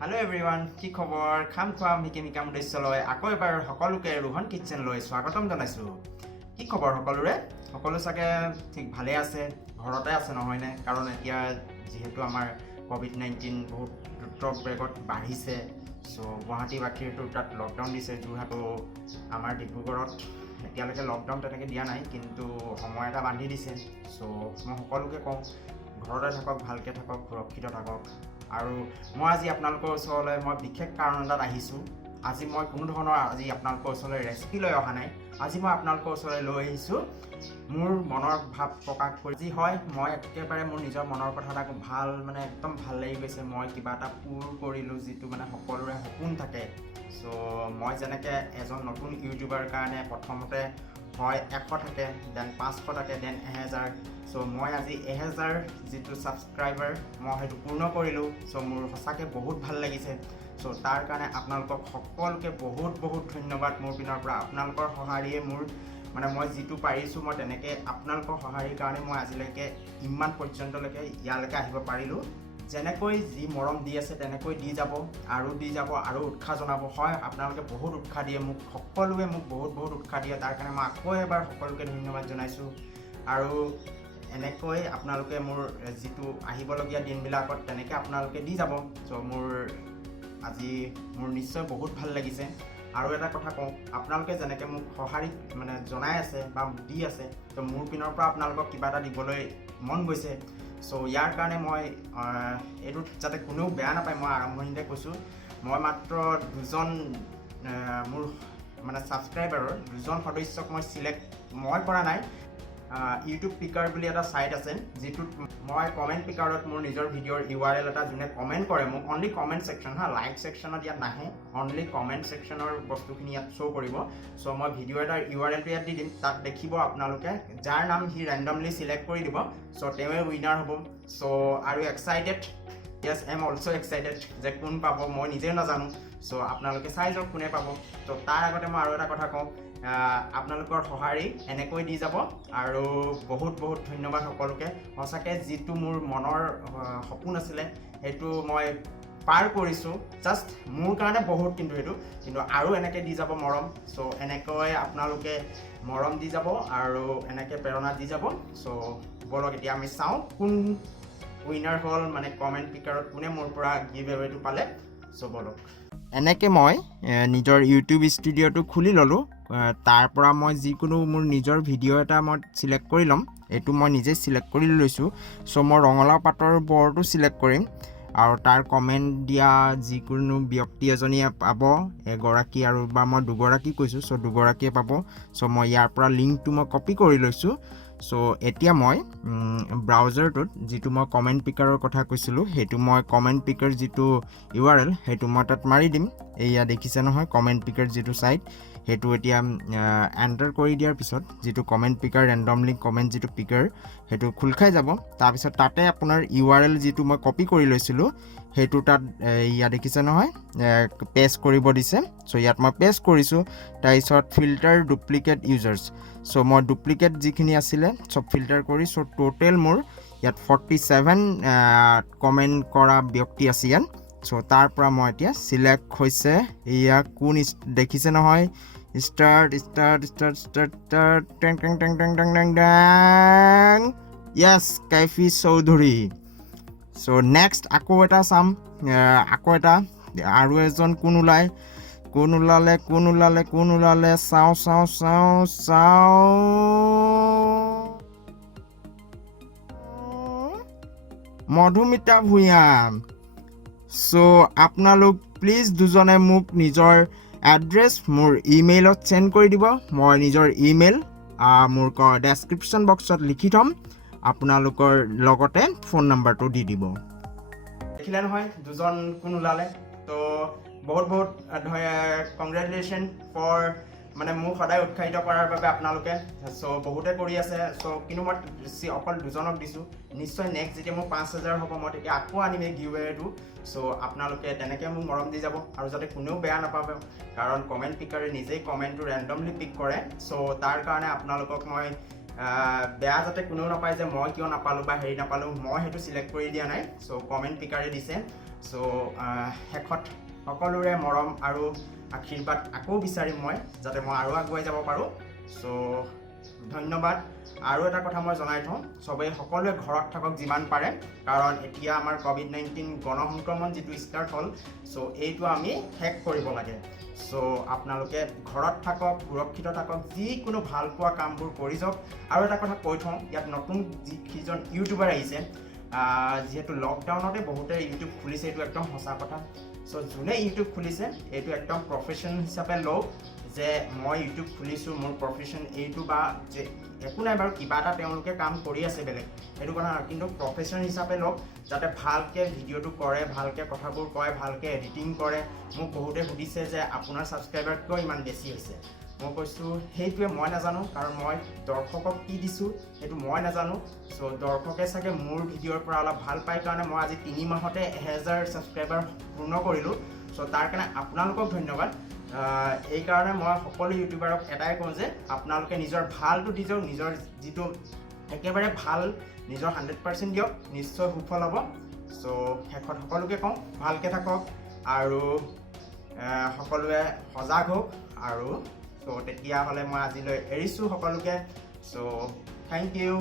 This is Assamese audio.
Hello everyone, কি খবৰ খাম খোৱাম হিকিমিকাম উদ্দেশ্যলৈ আকৌ এবাৰ সকলোকে ৰোহন কিটচেনলৈ স্বাগতম জনাইছোঁ। কি খবৰ সকলোৰে? সকলো চাগে ঠিক ভালে আছে, ঘৰতে আছে নহয়নে? কাৰণ এতিয়া যিহেতু আমাৰ কোভিড-19 বহুত দ্ৰুত বেগত বাঢ়িছে, চ' গুৱাহাটীবাসীৰতো তাত লকডাউন দিছে, যোৰহাটো আমাৰ ডিব্ৰুগড়ত এতিয়ালৈকে লকডাউন তেনেকৈ দিয়া নাই, কিন্তু সময় এটা বান্ধি দিছে। চ' মই সকলোকে কওঁ ঘৰতে থাকক, ভালকৈ থাকক, সুৰক্ষিত থাকক। আৰু মই আজি আপোনালোকৰ ওচৰলৈ মই বিশেষ কাৰণ এটাত আহিছোঁ। আজি মই কোনো ধৰণৰ আপোনালোকৰ ওচৰলৈ ৰেচিপি লৈ অহা নাই। আজি মই আপোনালোকৰ ওচৰলৈ লৈ আহিছোঁ মোৰ মনৰ ভাৱ প্ৰকাশ কৰি। যি হয় মই একেবাৰে মোৰ নিজৰ মনৰ কথা এটা একদম ভাল লাগি গৈছে। মই কিবা এটা পূৰ কৰিলোঁ, যিটো সকলোৰে সপোন থাকে। চ' মই যেনেকৈ এজন নতুন ইউটিউবাৰ কাৰণে প্ৰথমতে হয় 100 থাকে, দেন 500 থাকে, দেন 1000। চ' মই আজি 1000 যিটো ছাবস্ক্ৰাইবাৰ মই সেইটো পূৰ্ণ কৰিলোঁ। চ' মোৰ সঁচাকৈ বহুত ভাল লাগিছে। চ' তাৰ কাৰণে আপোনালোকক সকলোকে বহুত ধন্যবাদ মোৰ পিনৰ পৰা। আপোনালোকৰ সঁহাৰিয়ে মোৰ মই যিটো পাৰিছোঁ মই তেনেকৈ আপোনালোকৰ সঁহাৰিৰ কাৰণে মই আজিলৈকে ইমান পৰ্যন্তলৈকে ইয়ালৈকে আহিব পাৰিলোঁ। যেনেকৈ যি মৰম দি আছে তেনেকৈ দি যাব আৰু উৎসাহ জনাব। হয়, আপোনালোকে বহুত উৎসাহ দিয়ে মোক, সকলোৱে মোক বহুত উৎসাহ দিয়ে। তাৰ কাৰণে মই আকৌ এবাৰ সকলোকে ধন্যবাদ জনাইছোঁ। আৰু এনেকৈ আপোনালোকে মোৰ যিটো আহিবলগীয়া দিনবিলাকত তেনেকৈ আপোনালোকে দি যাব। চ' আজি মোৰ নিশ্চয় বহুত ভাল লাগিছে। আৰু এটা কথা কওঁ, আপোনালোকে যেনেকৈ মোক সঁহাৰি জনাই আছে বা দি আছে, ত' মোৰ পিনৰ পৰা আপোনালোকক কিবা এটা দিবলৈ মন গৈছে। চ' ইয়াৰ কাৰণে মই এইটোত যাতে কোনেও বেয়া নাপায়, মই আৰম্ভণিতে কৈছোঁ, মই মাত্ৰ দুজন মোৰ ছাবস্ক্ৰাইবাৰৰ দুজন সদস্যক মই কৰা নাই। ইউটিউব পিকাৰ বুলি এটা ছাইট আছে, যিটোত মই কমেণ্ট পিকাৰত মোৰ নিজৰ ভিডিঅ'ৰ URL এটা যোনে কমেণ্ট কৰে মোক, অনলি কমেণ্ট ছেকশ্যন, লাইক ছেকশ্যনত ইয়াত নাহে, অনলি কমেণ্ট ছেকশ্যনৰ বস্তুখিনি ইয়াত শ্ব' কৰিব। চ' মই ভিডিঅ' এটাৰ URLটো ইয়াত দি দিম, তাত দেখিব আপোনালোকে যাৰ নাম সি ৰেণ্ডমলি চিলেক্ট কৰি দিব। চ' তেওঁৱে উইনাৰ হ'ব। চ' আৰু excited, Yes I am also' excited যে কোন পাব মই নিজেও নাজানো। চ' আপোনালোকে চাই যাওক কোনে পাব। ত' তাৰ আগতে মই আৰু এটা কথা কওঁ, আপোনালোকৰ সঁহাৰি এনেকৈ দি যাব। আৰু বহুত ধন্যবাদ সকলোকে। সঁচাকৈ যিটো মোৰ মনৰ সপোন আছিলে সেইটো মই পাৰ কৰিছোঁ। জাষ্ট মোৰ কাৰণে বহুত, কিন্তু আৰু এনেকৈ দি যাব মৰম। চ' এনেকৈ আপোনালোকে মৰম দি যাব আৰু এনেকৈ প্ৰেৰণা দি যাব। চ' বলক এতিয়া আমি চাওঁ কোন উইনাৰ হ'ল, কমেণ্ট পিকাৰত কোনে মোৰ পৰা গিভ এৱেটো পালে। চ' বলক। এনেকৈ মই নিজৰ ইউটিউব ষ্টুডিঅ'টো খুলি ল'লোঁ। তাৰ পৰা মই যিকোনো মোৰ নিজৰ ভিডিঅ' এটা মই চিলেক্ট কৰি ল'ম। এইটো মই নিজে চিলেক্ট কৰি লৈছোঁ। চ' মই ৰঙালাও পাতৰ বৰটো চিলেক্ট কৰিম। আৰু তাৰ কমেণ্ট দিয়া যিকোনো ব্যক্তি এজনীয়ে পাব, এগৰাকী আৰু বা মই দুগৰাকী কৈছোঁ। চ' দুগৰাকীয়ে পাব। চ' মই ইয়াৰ পৰা লিংকটো মই কপি কৰি লৈছোঁ। চ' এতিয়া মই ব্ৰাউজাৰটোত যিটো মই কমেণ্ট পিকাৰৰ কথা কৈছিলোঁ, সেইটো মই কমেণ্ট পিকাৰ যিটো URL সেইটো মই তাত মাৰি দিম। এয়া দেখিছে নহয় কমেণ্ট পিকাৰ যিটো ছাইট, সেইটো এতিয়া এণ্টাৰ কৰি দিয়াৰ পিছত যিটো কমেণ্ট পিকাৰ ৰেণ্ডমলি কমেণ্ট যিটো পিকাৰ সেইটো খোল খাই যাব। তাৰপিছত তাতে আপোনাৰ URL যিটো মই কপি কৰি লৈছিলোঁ সেইটো তাত ইয়াত দেখিছে নহয় পেষ্ট কৰিব দিছে। চ' ইয়াত মই পেষ্ট কৰিছোঁ। তাৰপিছত ফিল্টাৰ ডুপ্লিকেট ইউজাৰ্ছ। চ' মই ডুপ্লিকেট যিখিনি আছিলে চব ফিল্টাৰ কৰি, চ' টোটেল মোৰ ইয়াত 47 কমেণ্ট কৰা ব্যক্তি আছে ইয়াত। চ' তাৰ পৰা মই এতিয়া চিলেক্ট হৈছে এয়া কোন দেখিছে নহয় ষ্টাৰ্ট য়েছ কাইফি চৌধুৰী। চ' নেক্সট আকৌ এটা চাম, আৰু এজন কোন ওলালে চাওঁ মধুমিতা ভূঞা। চ' আপোনালোক প্লিজ দুজনে মোক নিজৰ এড্ৰেছ মোৰ ইমেইলত চেণ্ড কৰি দিব। মই নিজৰ ইমেইল মোৰ ডেছক্ৰিপশ্যন বক্সত লিখি থ'ম। আপোনালোকৰ লগতে ফোন নাম্বাৰটো দি দিব। দেখিলে নহয় দুজন কোন ওলালে। ত' বহুত কংগ্ৰেচুলেশ্যন ফৰ মোক সদায় উৎসাহিত কৰাৰ বাবে আপোনালোকে। চ' বহুতে কৰি আছে। চ' কিন্তু মই অকল দুজনক দিছোঁ। নিশ্চয় নেক্সট যেতিয়া মোৰ 5000 হ'ব মই তেতিয়া আকৌ আনিম এই গিভ এৱেটো। চ' আপোনালোকে তেনেকৈ মোক মৰম দি যাব। আৰু যাতে কোনেও বেয়া নাপাব, কাৰণ কমেণ্ট পিকাৰে নিজেই কমেণ্টটো ৰেণ্ডমলি পিক কৰে। চ' তাৰ কাৰণে আপোনালোকক মই বেয়া যাতে কোনেও নাপায় যে মই কিয় নাপালোঁ বা হেৰি নাপালোঁ, মই সেইটো চিলেক্ট কৰি দিয়া নাই। চ' কমেণ্ট পিকাৰে দিছে। চ' শেষত সকলোৰে মৰম আৰু আশীৰ্বাদ আকৌ বিচাৰিম মই, যাতে মই আৰু আগুৱাই যাব পাৰোঁ। চ' ধন্যবাদ। আৰু এটা কথা মই জনাই থওঁ, চবেই সকলোৱে ঘৰত থাকক যিমান পাৰে, কাৰণ এতিয়া আমাৰ COVID-19 গণসংক্ৰমণ যিটো ষ্টাৰ্ট হ'ল, চ' এইটো আমি শেষ কৰিব লাগে। চ' আপোনালোকে ঘৰত থাকক, সুৰক্ষিত থাকক, যিকোনো ভাল পোৱা কামবোৰ কৰি যাওক। আৰু এটা কথা কৈ থওঁ, ইয়াত নতুন যিকেইজন ইউটিউবাৰ আহিছে, যিহেতু লকডাউনতে বহুতে ইউটিউব খুলিছে, এইটো একদম সঁচা কথা। চ' যোনে ইউটিউব খুলিছে এইটো একদম প্ৰফেশ্যন হিচাপে লওক, যে মই ইউটিউব খুলিছোঁ, মোৰ প্ৰফেশ্যন এইটো, বা যে একো নাই বাৰু, কিবা এটা তেওঁলোকে কাম কৰি আছে বেলেগ, সেইটো কথা নহয়, কিন্তু প্ৰফেশ্যন হিচাপে লওক, যাতে ভালকৈ ভিডিঅ'টো কৰে, ভালকৈ কথাবোৰ কয়, ভালকৈ এডিটিং কৰে। মোক বহুতে সুধিছে যে আপোনাৰ ছাবস্ক্ৰাইবাৰ কিয় ইমান বেছি হৈছে। মই কৈছোঁ সেইটোৱে মই নাজানো, কাৰণ মই দৰ্শকক কি দিছোঁ সেইটো মই নাজানো। চ' দৰ্শকে চাগে মোৰ ভিডিঅ'ৰ পৰা অলপ ভাল পায় কাৰণে মই আজি 3 মাহতে 1000 ছাবস্ক্ৰাইবাৰ পূৰ্ণ কৰিলোঁ। চ' তাৰ কাৰণে আপোনালোকক ধন্যবাদ। এইকাৰণে মই সকলো ইউটিউবাৰক এটাই কওঁ যে আপোনালোকে নিজৰ ভালটো দি যাওক, নিজৰ যিটো একেবাৰে ভাল, নিজৰ 100% দিয়ক, নিশ্চয় সুফল হ'ব। চ' শেষত সকলোকে কওঁ ভালকৈ থাকক আৰু সকলোৱে সজাগ হওক। আৰু চ' তেতিয়াহ'লে মই আজিলৈ এৰিছোঁ সকলোকে। চ' থেংক ইউ।